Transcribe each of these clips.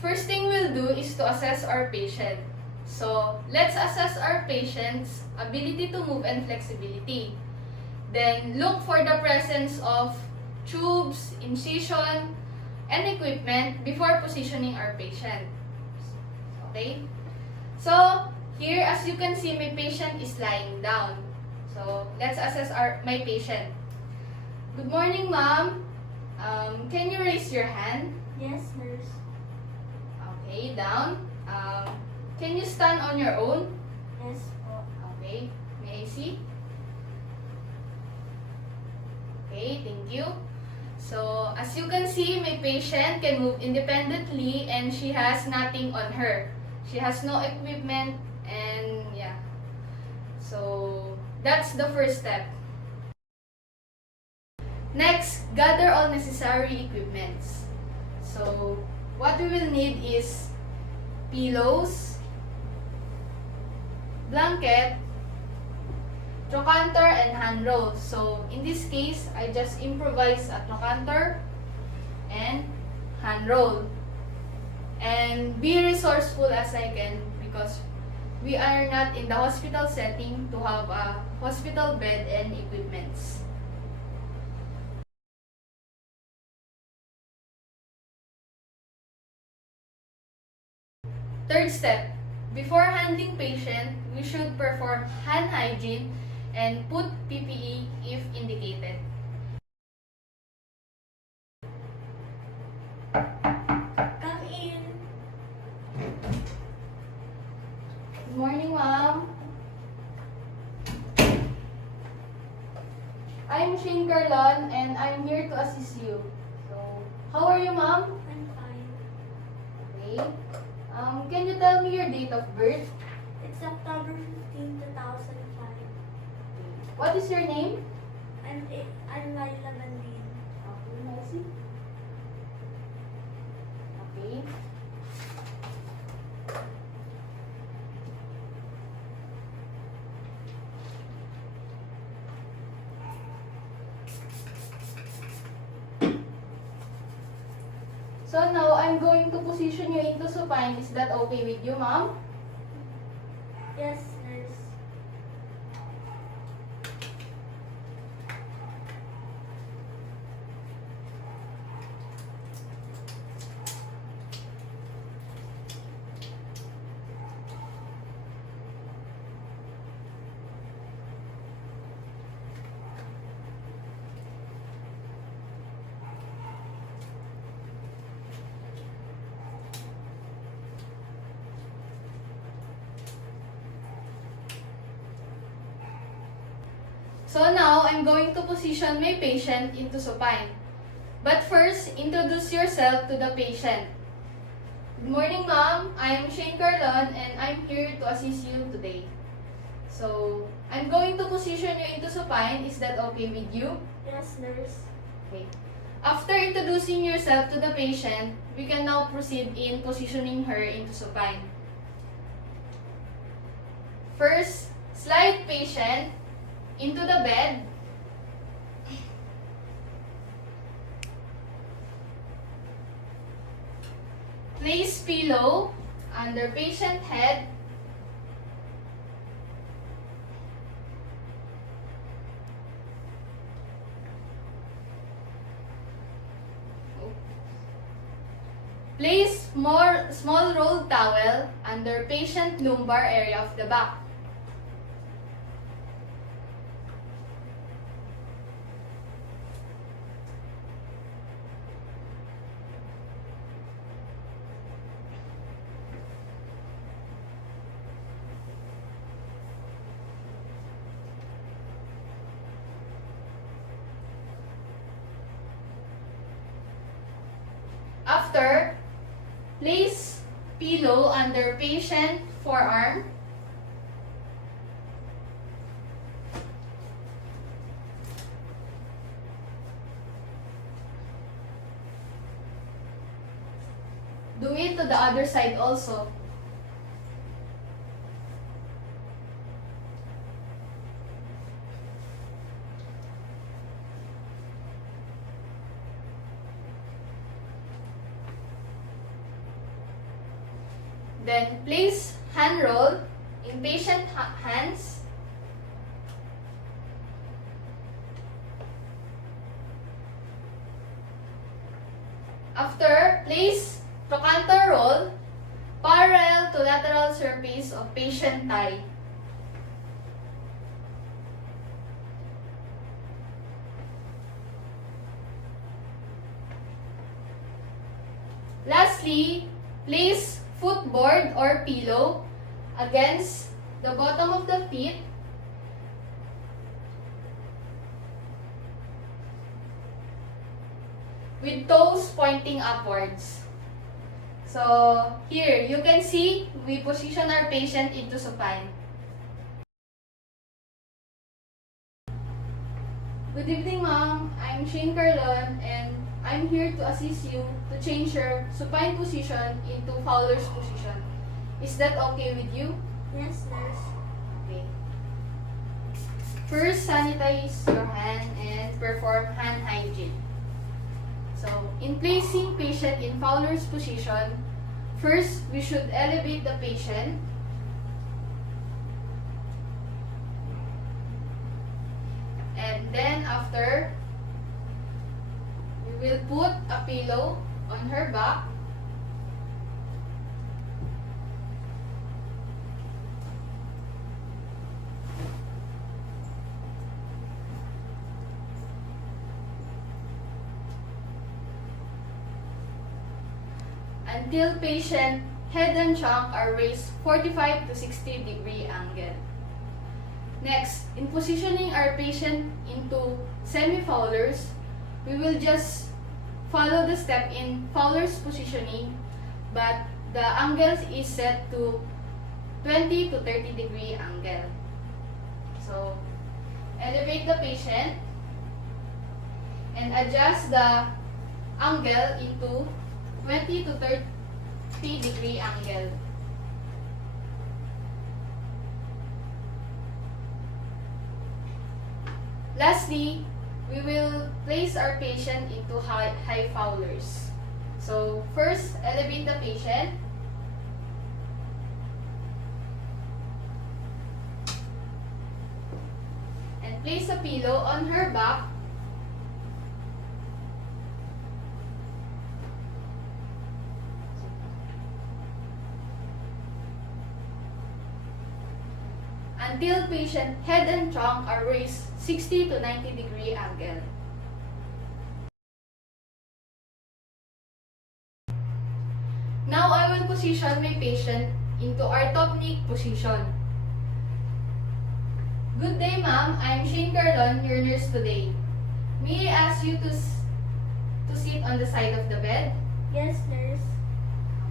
first thing we'll do is to assess our patient. So, let's assess our patient's ability to move and flexibility. Then, look for the presence of tubes, incision, and equipment before positioning our patient. Okay? So, here as you can see, my patient is lying down. So, let's assess my patient. Good morning, ma'am. Can you raise your hand? Yes, nurse. Okay, down. Can you stand on your own? Yes po. Okay, may I see? Okay, thank you. So, as you can see, my patient can move independently and she has nothing on her. She has no equipment and yeah. So, that's the first step. Next, gather all necessary equipments. So, what we will need is pillows, blanket, trochanter, and hand roll. So, in this case, I just improvise a trochanter and hand roll. And be resourceful as I can because we are not in the hospital setting to have a hospital bed and equipments. Third step, before handling patient, we should perform hand hygiene and put PPE if indicated. Come in. Good morning, ma'am. I'm Shane Carlon and I'm here to assist you. So, how are you, ma'am? I'm fine. Okay. Can you tell me your date of birth? It's October 15, 2005. What is your name? I'm Laila Bandin. Okay, Mercy. Okay. So now, I'm going to position you into supine. Is that okay with you, ma'am? Yes, nurse. So now, I'm going to position my patient into supine. But first, introduce yourself to the patient. Good morning, ma'am. I'm Shane Carlon and I'm here to assist you today. So, I'm going to position you into supine. Is that okay with you? Yes, nurse. Okay. After introducing yourself to the patient, we can now proceed in positioning her into supine. First, slide patient into the bed. Place pillow under patient head. Place small rolled towel under patient lumbar area of the back. After, place pillow under patient forearm. Do it to the other side also. Then place hand roll in patient hands. After, place trochanter roll parallel to lateral surface of patient thigh. Lastly, place footboard or pillow against the bottom of the feet. With toes pointing upwards. So, here, you can see we position our patient into supine. Good evening, ma'am. I'm Shane Carlon and I'm here to assist you to change your supine position into Fowler's position. Is that okay with you? Yes, nurse. Okay. First, sanitize your hand and perform hand hygiene. So, in placing patient in Fowler's position, first, we should elevate the patient. And then after, we will put a pillow on her back. Until patient head and trunk are raised 45 to 60 degree angle. Next, in positioning our patient into semi-Fowlers, we will just follow the step in Fowler's positioning, but the angles is set to 20 to 30 degree angle. So, elevate the patient and adjust the angle into 20 to 30 degree angle. Lastly, we will place our patient into high Fowlers. So, first, elevate the patient. And place a pillow on her back. Until patient head and trunk are raised 60 to 90 degree angle. Now I will position my patient into orthopneic position. Good day, ma'am. I'm Shane Carlon, your nurse today. May I ask you to sit on the side of the bed? Yes, nurse.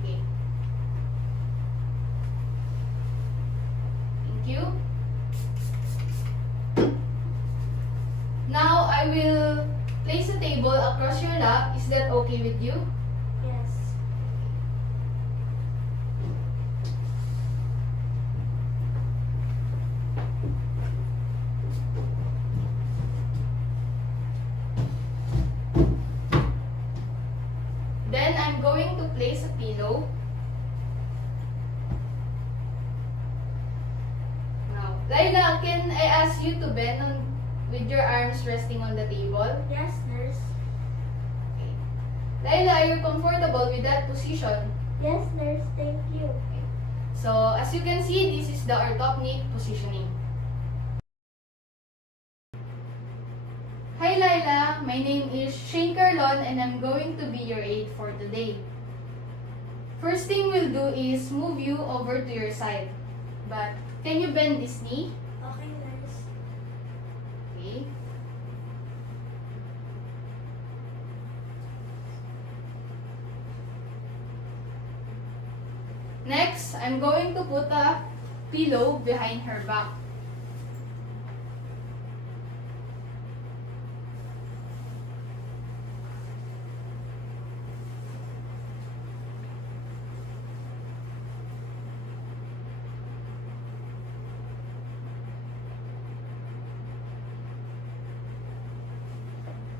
Okay. Thank you. Now, I will place a table across your lap. Is that okay with you? Yes. Then, I'm going to place a pillow. Now, Laila, can I ask you to bend with your arms resting on the table? Yes, nurse. Okay. Laila, are you comfortable with that position? Yes, nurse. Thank you. Okay. So, as you can see, this is the orthopneic positioning. Hi Laila, my name is Shane Carlon and I'm going to be your aide for today. First thing we'll do is move you over to your side. But, can you bend this knee? Okay, nurse. Okay. Next, I'm going to put a pillow behind her back.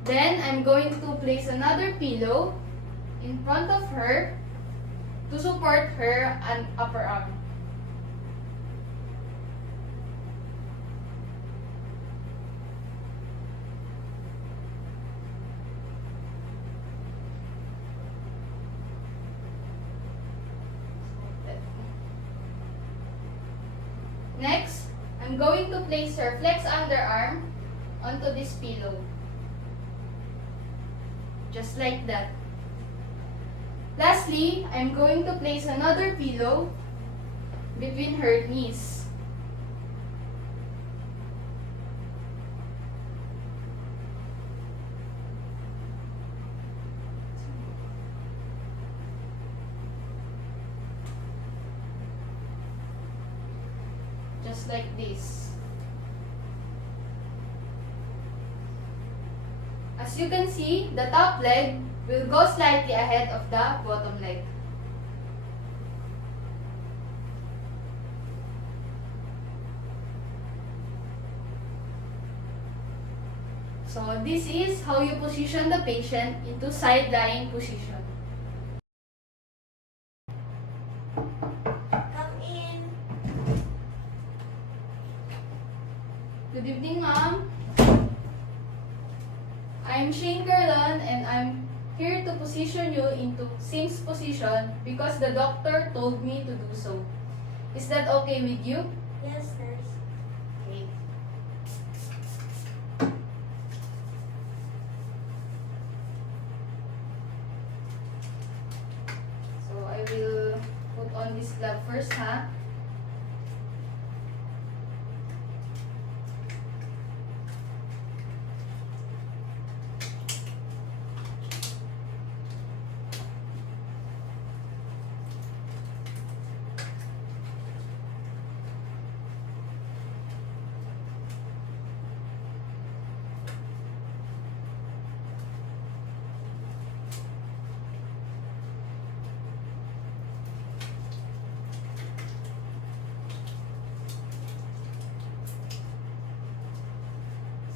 Then, I'm going to place another pillow in front of her to support her and upper arm. Next, I'm going to place her flex underarm onto this pillow. Just like that. Lastly, I'm going to place another pillow between her knees. Just like this. As you can see, the top leg will go slightly ahead of the bottom leg. So this is how you position the patient into side-lying position. Come in. Good evening, ma'am. I'm Shane Carlon and I'm here to position you into Sims position because the doctor told me to do so. Is that okay with you? Yes, nurse. Okay. So I will put on this glove first, ha?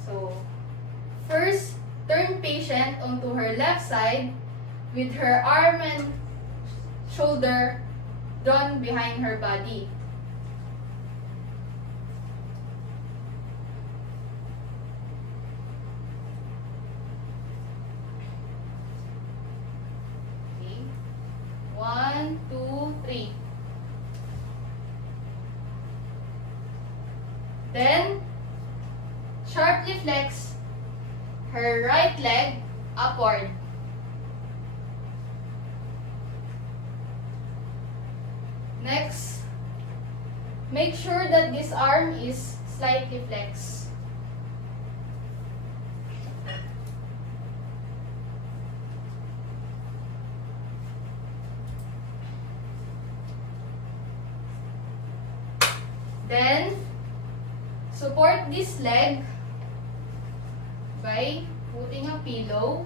So, first, turn patient onto her left side with her arm and shoulder drawn behind her body. Okay. 1, 2, 3. Then, sharply flex her right leg upward. Next, make sure that this arm is slightly flexed. Then, support this leg by putting a pillow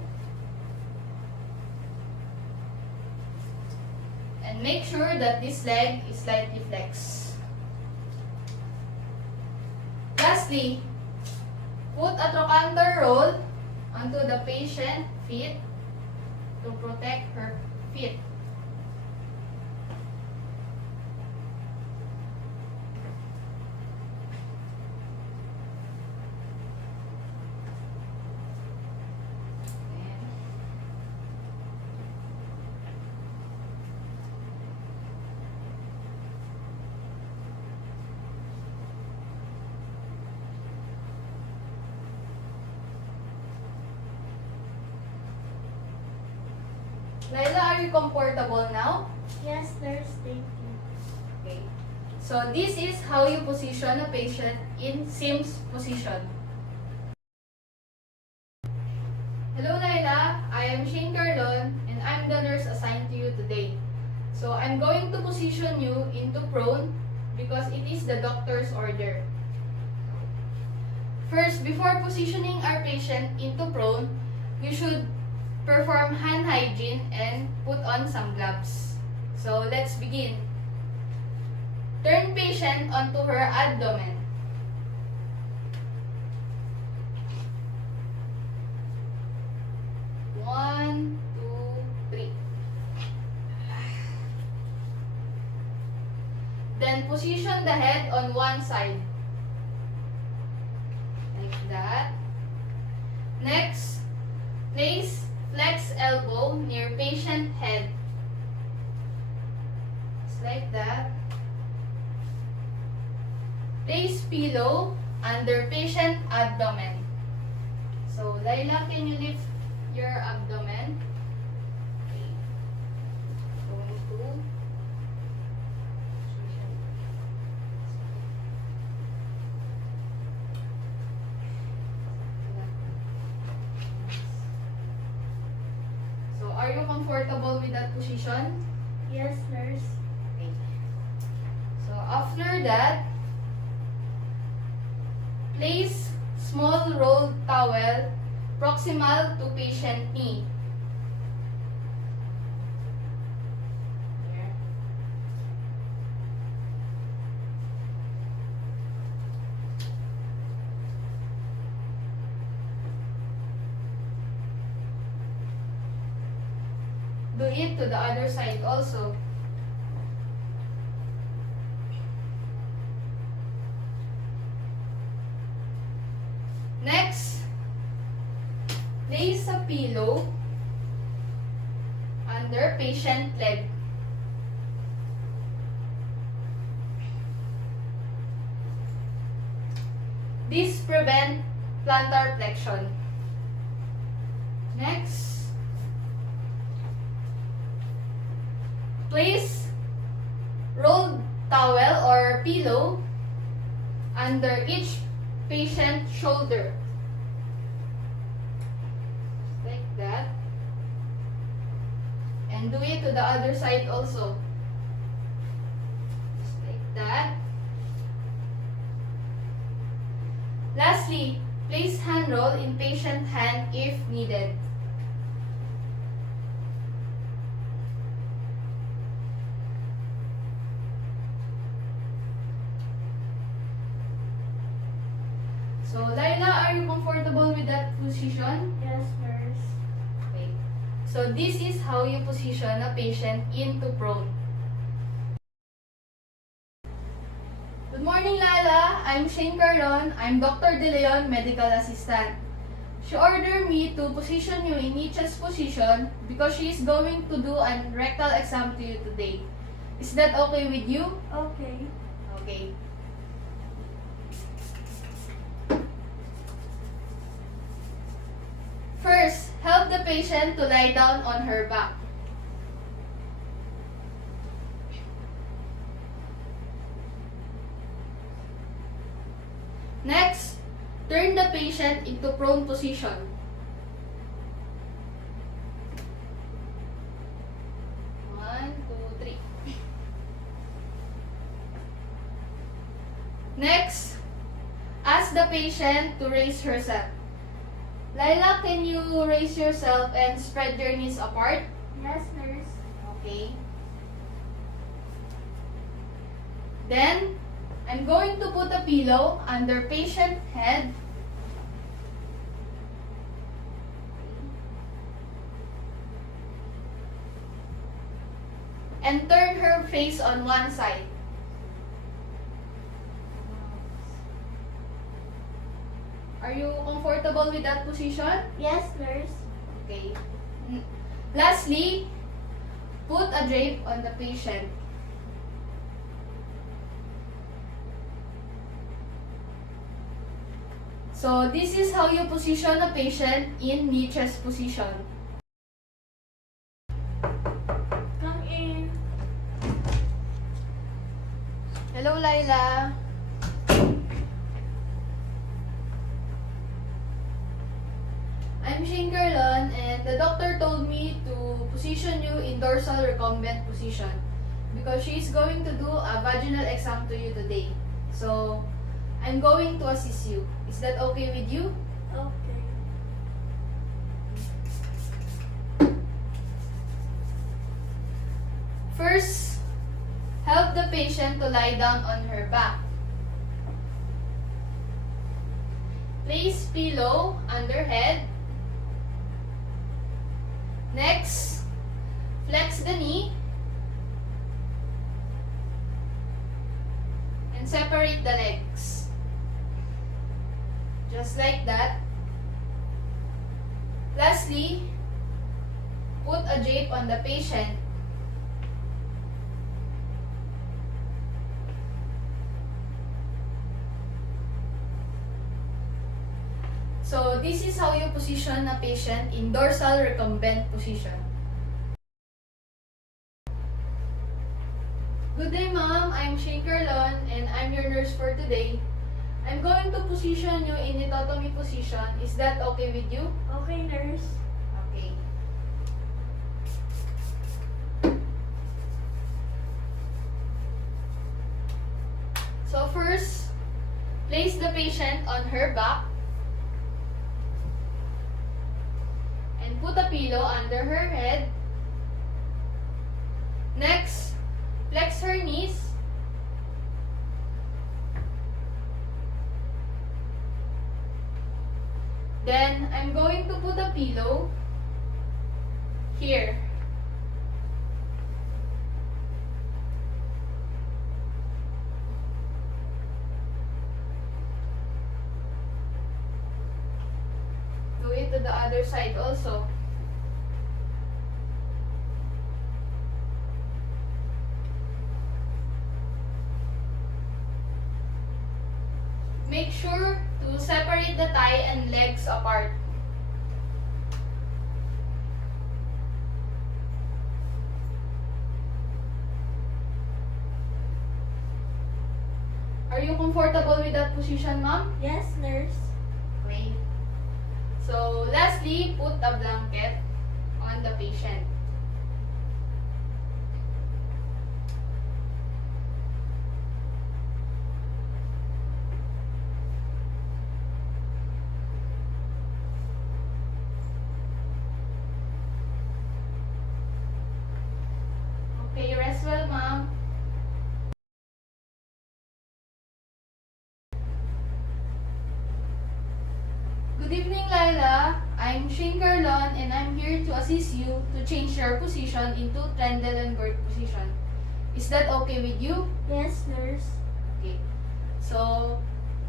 and make sure that this leg is slightly flexed. Lastly, put a trochanter roll onto the patient's feet to protect her feet. Laila, are you comfortable now? Yes, nurse. Thank you. Okay. So this is how you position a patient in Sims position. Hello Laila, I am Shane Carlon and I'm the nurse assigned to you today. So I'm going to position you into prone because it is the doctor's order. First, before positioning our patient into prone, we should perform hand hygiene and put on some gloves. So let's begin. Turn patient onto her abdomen. One, two, three. Then position the head on one side. Like that. Next, place flex elbow near patient head. Just like that. Place pillow under patient abdomen. So, Laila, can you lift your abdomen? Okay. Going to So, are you comfortable with that position? Yes, nurse. Okay. So, after that, place small rolled towel proximal to patient knee. Here. Do it to the other side also. Next, place a pillow under patient leg. This prevents plantar flexion. Next, place rolled towel or pillow under each patient shoulder. Like that. And do it to the other side also. Just like that. Lastly, place hand roll in patient hand if needed. So, Laila, are you comfortable with that position? Yes, nurse. Okay. So, this is how you position a patient into prone. Good morning, Lala. I'm Shane Carlon. I'm Dr. De Leon, Medical Assistant. She ordered me to position you in niches position because she is going to do a rectal exam to you today. Is that okay with you? Okay. Okay. First, help the patient to lie down on her back. Next, turn the patient into prone position. One, two, three. Next, ask the patient to raise herself. Laila, can you raise yourself and spread your knees apart? Yes, nurse. Okay. Then, I'm going to put a pillow under patient head. And turn her face on one side. Are you comfortable with that position? Yes, nurse. Okay. Lastly, put a drape on the patient. So, this is how you position a patient in niches position. Come in. Hello, Laila. I'm Shane Carlon, and the doctor told me to position you in dorsal recumbent position because she is going to do a vaginal exam to you today. So, I'm going to assist you. Is that okay with you? Okay. First, help the patient to lie down on her back. Place pillow under head. Next, flex the knee. separate the legs. Just like that. Lastly, put a drape on the patient. So, this is how you position a patient in dorsal recumbent position. Good day, ma'am. I'm Shinkerlon and I'm your nurse for today. I'm going to position you in lithotomy position. Is that okay with you? Okay, nurse. Okay. So first, place the patient on her back and put a pillow under her head. Next, flex her knees. Then, I'm going to put a pillow here. Do it to the other side also. Make sure to separate the thigh and legs apart. Are you comfortable with that position, ma'am? Yes, nurse. Okay. So, lastly, put a blanket on the patient. Okay, rest well, ma'am. Good evening, Laila. I'm Shinkerlon and I'm here to assist you to change your position into Trendelenburg position. Is that okay with you? Yes, nurse. Okay. So,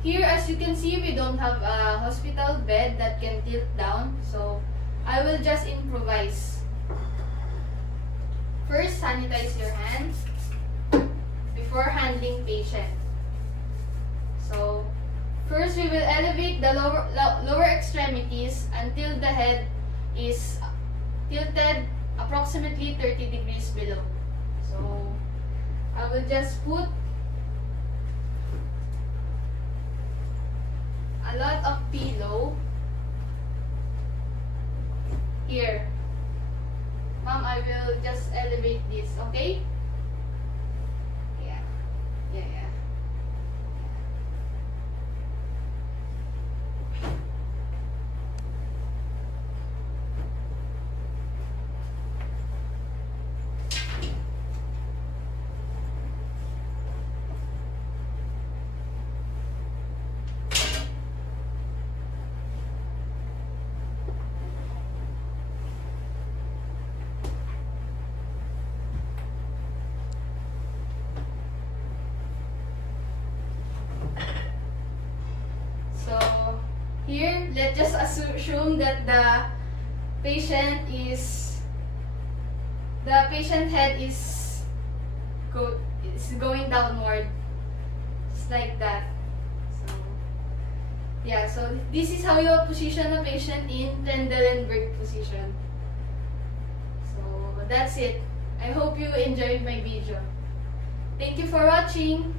here as you can see, we don't have a hospital bed that can tilt down. So, I will just improvise. First, sanitize your hands before handling patient. So, first we will elevate the lower extremities until the head is tilted approximately 30 degrees below. So, I will just put a lot of pillow here. Ma'am, I will just elevate this, okay? Yeah. Yeah. So, here, let's just assume that the patient head is going downward. Just like that. So, yeah, so this is how you position a patient in Trendelenburg position. So, that's it. I hope you enjoyed my video. Thank you for watching.